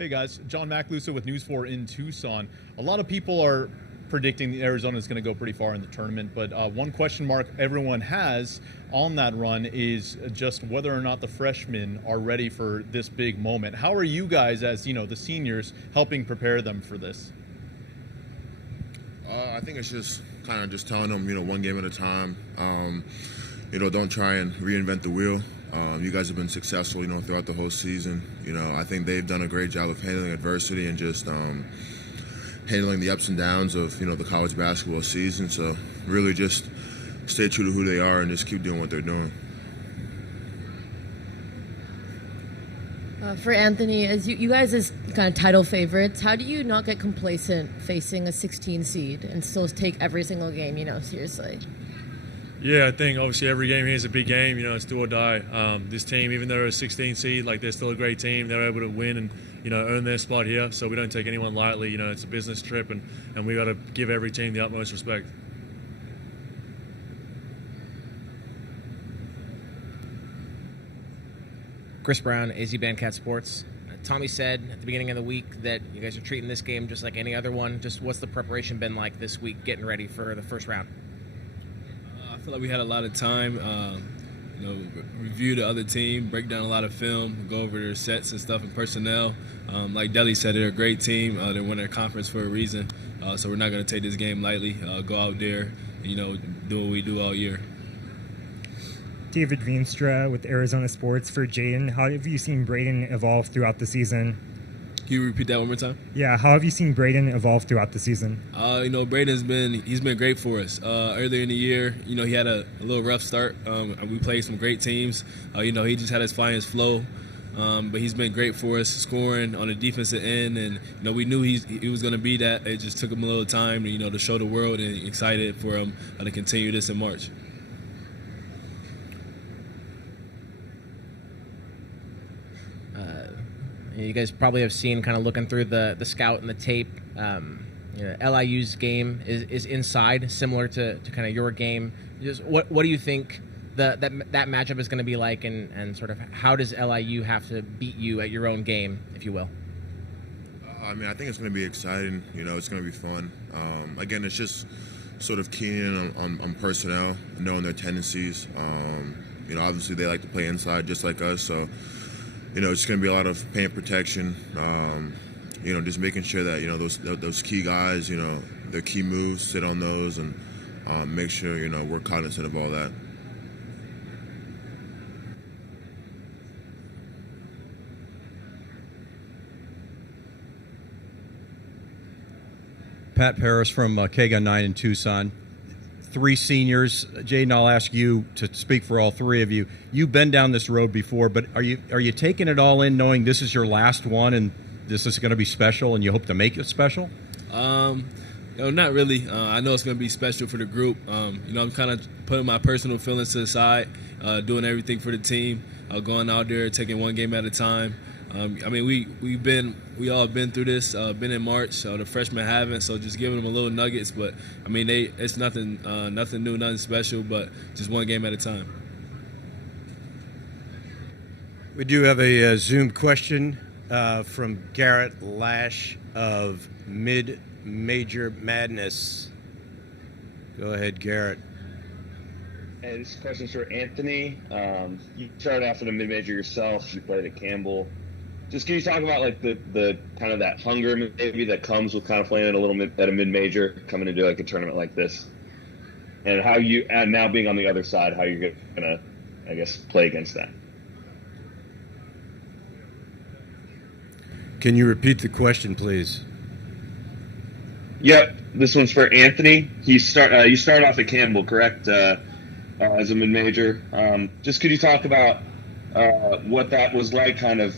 Hey guys, John Macaluso with News 4 in Tucson. A lot of people are predicting that Arizona is going to go pretty far in the tournament, but one question mark everyone has on that run is just whether or not the freshmen are ready for this big moment. How are you guys, as the seniors, helping prepare them for this? I think it's just kind of just telling them, one game at a time. Don't try and reinvent the wheel. You guys have been successful, throughout the whole season. I think they've done a great job of handling adversity and just handling the ups and downs of, the college basketball season. So really just stay true to who they are and just keep doing what they're doing. For Anthony, as you guys as kind of title favorites, how do you not get complacent facing a 16 seed and still take every single game, seriously? Yeah, I think obviously every game here is a big game. It's do or die. This team, even though they're a 16 seed, they're still a great team. They're able to win and earn their spot here. So we don't take anyone lightly. It's a business trip, and we got to give every team the utmost respect. Chris Brown, AZ Bandcat Sports. Tommy said at the beginning of the week that you guys are treating this game just like any other one. Just what's the preparation been like this week, getting ready for the first round? I feel like we had a lot of time, review the other team, break down a lot of film, go over their sets and stuff and personnel. Like Deli said, they're a great team. They won their conference for a reason. So we're not going to take this game lightly. Go out there and, do what we do all year. David Veenstra with Arizona Sports for Jaden. How have you seen Braden evolve throughout the season? Can you repeat that one more time? Yeah, how have you seen Braden evolve throughout the season? Braden's been great for us. Earlier in the year, he had a little rough start. We played some great teams. He just had his finest flow. But he's been great for us, scoring on the defensive end, and we knew he was going to be that. It just took him a little time, to show the world, and excited for him to continue this in March. You guys probably have seen, kind of looking through the scout and the tape, LIU's game is inside, similar to kind of your game. Just what do you think that matchup is going to be like, and sort of how does LIU have to beat you at your own game, if you will? I think it's going to be exciting. It's going to be fun. Again, it's just sort of keying in on personnel, knowing their tendencies. Obviously they like to play inside just like us, so it's going to be a lot of paint protection. Just making sure that those key guys, their key moves, sit on those, and make sure we're cognizant of all that. Pat Paris from KGUN 9 in Tucson. 3 seniors. Jaden, I'll ask you to speak for all 3 of you. You've been down this road before, but are you taking it all in, knowing this is your last one and this is going to be special, and you hope to make it special? Not really. I know it's going to be special for the group. I'm kind of putting my personal feelings to the side, doing everything for the team, going out there, taking one game at a time. We all been through this, been in March. The freshmen haven't, so just giving them a little nuggets. But it's nothing new, nothing special, but just one game at a time. We do have a Zoom question from Garrett Lash of Mid-Major Madness. Go ahead, Garrett. Hey, this question's for Anthony. You started off in a mid-major yourself. You played at Campbell. Just can you talk about the kind of that hunger maybe that comes with kind of playing at a mid-major, coming into a tournament like this, and how you, and now being on the other side, how you're gonna, I guess, play against that. Can you repeat the question, please? Yep, this one's for Anthony. You start off at Campbell, correct? As a mid-major. Just could you talk about what that was like, kind of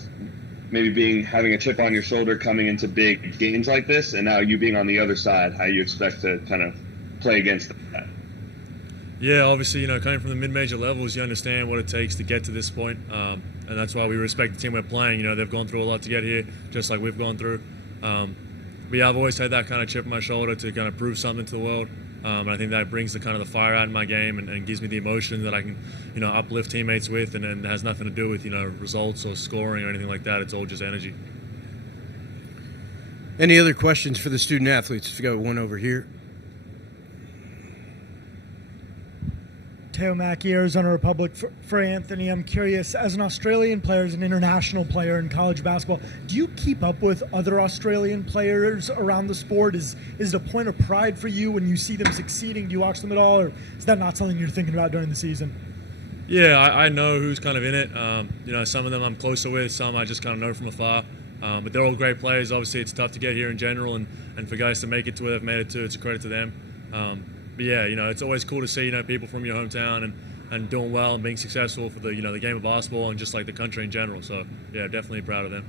maybe having a chip on your shoulder coming into big games like this, and now you being on the other side, how you expect to kind of play against that? Yeah, obviously, coming from the mid-major levels, you understand what it takes to get to this point, and that's why we respect the team we're playing. They've gone through a lot to get here, just like we've gone through. But yeah, I've always had that kind of chip on my shoulder to kind of prove something to the world. And I think that brings the kind of the fire out in my game, and gives me the emotion that I can, uplift teammates with, and has nothing to do with, results or scoring or anything like that. It's all just energy. Any other questions for the student athletes? We've got one over here. Teo Mackey, Arizona Republic. For Anthony, I'm curious, as an Australian player, as an international player in college basketball, do you keep up with other Australian players around the sport? Is it a point of pride for you when you see them succeeding? Do you watch them at all, or is that not something you're thinking about during the season? Yeah, I know who's kind of in it. Some of them I'm closer with, some I just kind of know from afar. But they're all great players. Obviously, it's tough to get here in general, and for guys to make it to where they've made it to, it's a credit to them. But yeah, it's always cool to see people from your hometown and doing well and being successful for the the game of basketball and just like the country in general. So yeah, definitely proud of them.